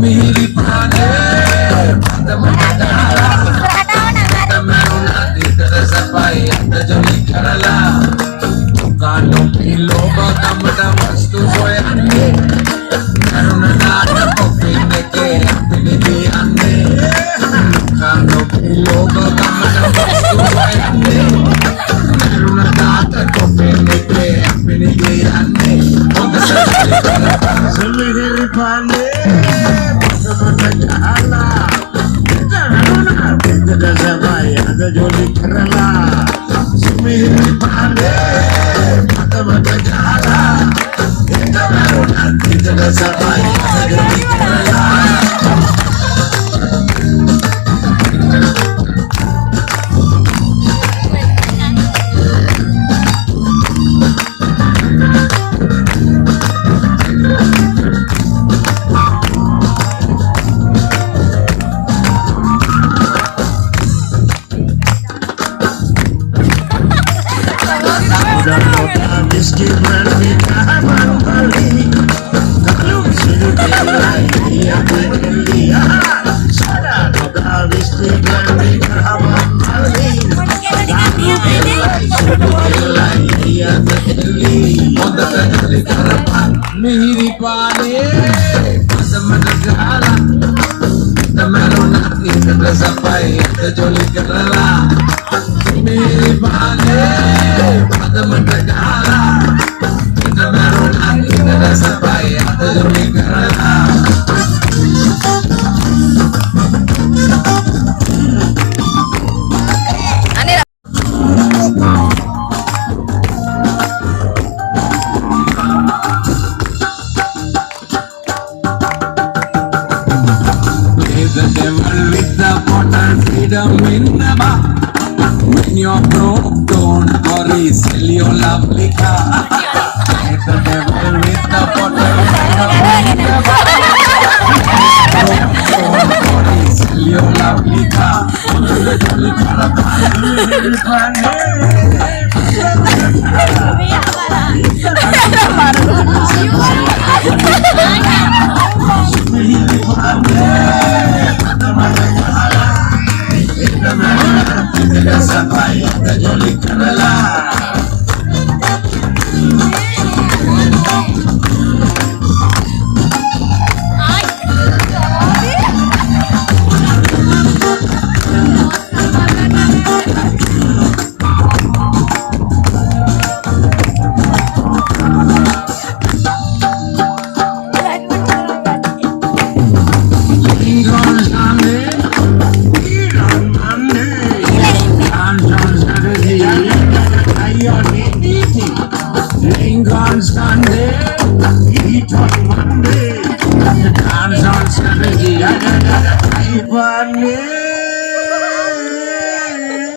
Mihiri pane, mata madala, tamanu nadi terasapai, terjadi kerala. Kalau piloba kamada vastu soyanne, karuna nada kopi neke apini anne. Kalau piloba kamada vastu soyanne, karuna nada kopi neke apini anne. Onda semihiri pane. Ada joli kerala, semihiri pane, mata jala. Kita baru nanti tidak sampai ada joli kerala. Meski berani kawan balik, kalau sudah mulai dia berlihat. Sadar total meski berani kawan balik, kalau sudah mulai dia berlihat. Onda terjadi kerapan, mihiri pane, mata jala. Tamanu nadi terasapai, terjadi kerala. Mihiri pane, mata jala. Sampai ada joli kerala. The devil with the potter, freedom in the bar. When you're broke, don't worry, sell your lovely car. The devil with the potter, freedom in the bar. Don't worry, sell your lovely car. The jolly sampai ada joli kerala. On Sunday, eat on Monday, dance on Saturday, I